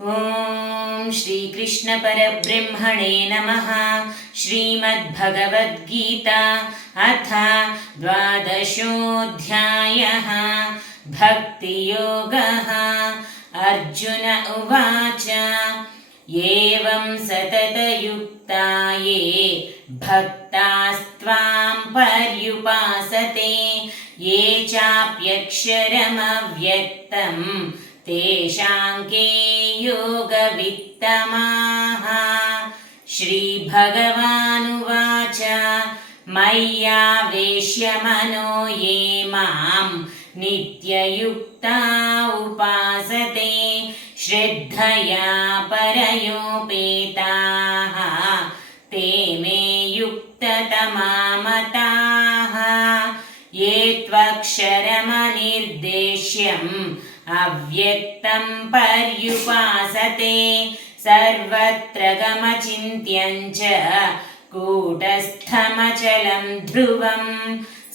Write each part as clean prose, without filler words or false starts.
ॐ श्रीकृष्णपरब्रह्मणे नमः। श्रीमद्भगवद्गीता अथ 12. भक्तियोगः। अर्जुन उवाच एवं सततयुक्ता ये भक्तास्त्वां पर्युपासते ये चाप्यक्षरमव्यक्तं तेषां के योगवित्तमाः। श्रीभगवानुवाच मय्यावेश्य मनो ये मां नित्ययुक्ता उपासते श्रद्धया परयोपेताः ते मे युक्ततमा मताः। ये त्वक्षरमनिर्देश्यम् अव्यक्तं पर्युपासते सर्वत्र गमचिन्त्यं च कूटस्थमचलं ध्रुवं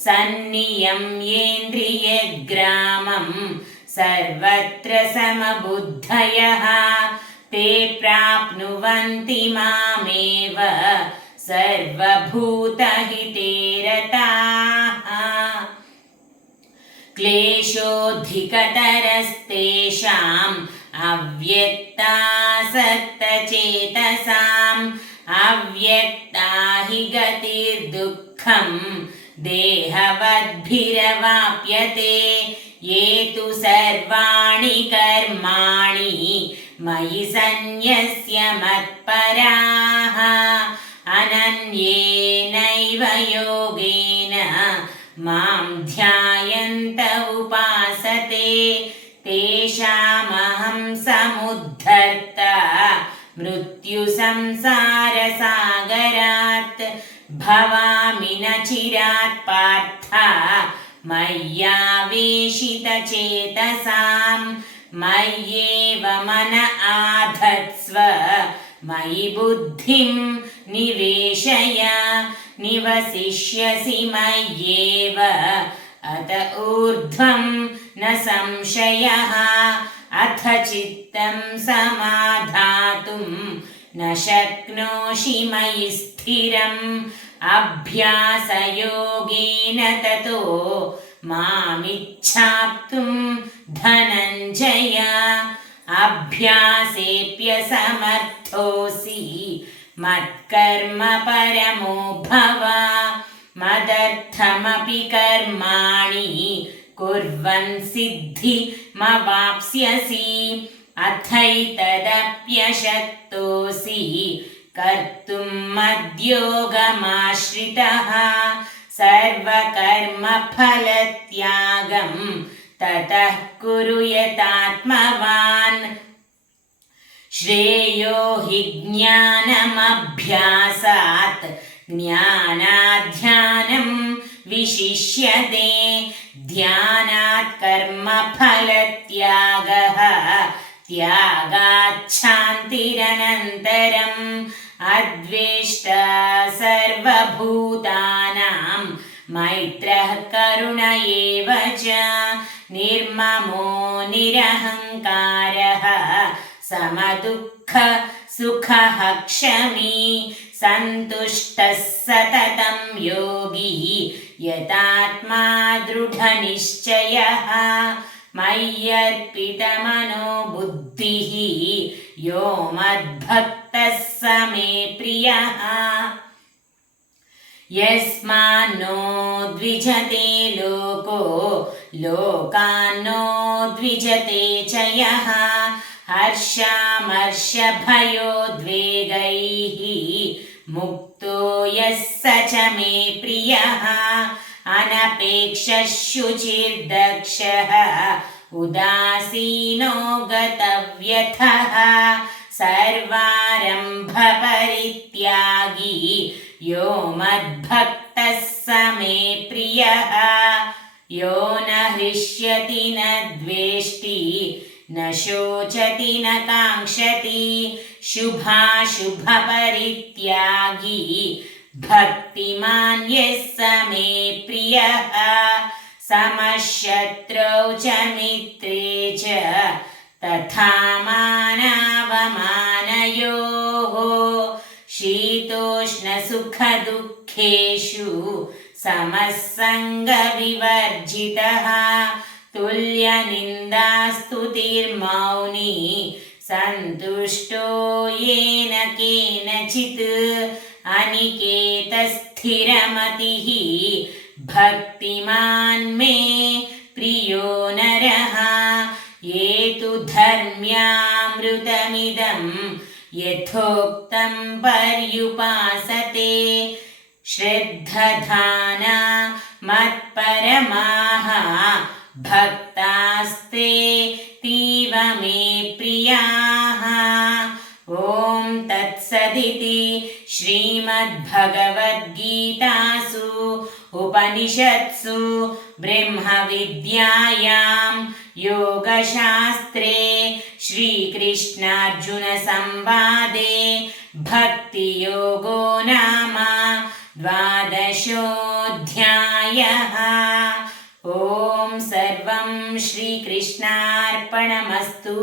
सन्नियम्येन्द्रियग्रामं सर्वत्र समबुद्धयः ते प्राप्नुवन्ति मामेव सर्वभूतहिते रताः। क्लेशोऽधिकतरस्तेषाम् अव्यक्तासक्तचेतसाम् अव्यक्ता हि गतिर्दुःखं देहवद्भिरवाप्यते ये तु सर्वाणि कर्माणि मयि सन्न्यस्य मत्पराः अनन्येनैव योगेन मां ध्यायन्त उपासते तेषामहं समुद्धर्ता मृत्युसंसारसागरात् भवामि न चिरात् पार्थ मय्यावेशितचेतसां मय्येव मन आधत्स्व मयि बुद्धिं निवेशय निवसिष्यसि मय्येव अत ऊर्ध्वं न संशयः। अथ चित्तं समाधातुं न शक्नोषि मयि स्थिरम् अभ्यासयोगेन ततो मामिच्छाप्तुं धनञ्जय। अभ्यासेऽप्यसमर्थोऽसि मत्कर्म परमो भव मदर्थमपि कर्माणि कुर्वन् सिद्धिमवाप्स्यसि। अथैतदप्यशक्तोऽसि कर्तुं मद्योगमाश्रितः सर्वकर्मफलत्यागं ततः कुरु यतात्मवान्। श्रेयो हि ज्ञानमभ्यासात् ज्ञानाध्यानं विशिष्यते ध्यानात् कर्मफलत्यागः त्यागाच्छान्तिरनन्तरम् अद्वेष्टा सर्वभूतानां मैत्रः करुण एव च निर्ममो निरहङ्कारः समदुःख सुखः क्षमी सन्तुष्टः सततं योगी यतात्मा दृढनिश्चयः मय्यर्पितमनो बुद्धिः यो मद्भक्तः स मे प्रियः। यस्मान्नो द्विजते लोको लोकान्नो द्विजते च यः हर्षामर्षभयोद्वेगैः मुक्तो यः स च मे प्रियः। अनपेक्षः शुचिर्दक्षः उदासीनो गतव्यथः सर्वारम्भपरित्यागी यो मद्भक्तः स मे प्रियः। यो न हृष्यति न द्वेष्टि न शोचति न काङ्क्षति शुभाशुभपरित्यागी भक्तिमान् यः स मे प्रियः। समशत्रौ च मित्रे च तथा मानापमानयोः तापमानयोः शीतोष्णसुखदुःखेषु समः सङ्गविवर्जितः तुल्यनिन्दास्तुतिर्मौनी सन्तुष्टो येन केनचित् अनिकेतस्थिरमतिः भक्तिमान् मे प्रियो नरः ये तु धर्म्यामृतमिदं यथोक्तं पर्युपासते श्रद्धधाना मत्परमाः भक्तास्ते तीव मे प्रियाः। ॐ तत्सदिति श्रीमद्भगवद्गीतासु उपनिषत्सु ब्रह्मविद्यायां योगशास्त्रे श्रीकृष्णार्जुनसंवादे भक्तियोगो नाम 12ोऽध्यायः। ॐ सर्वं श्रीकृष्णार्पणमस्तु।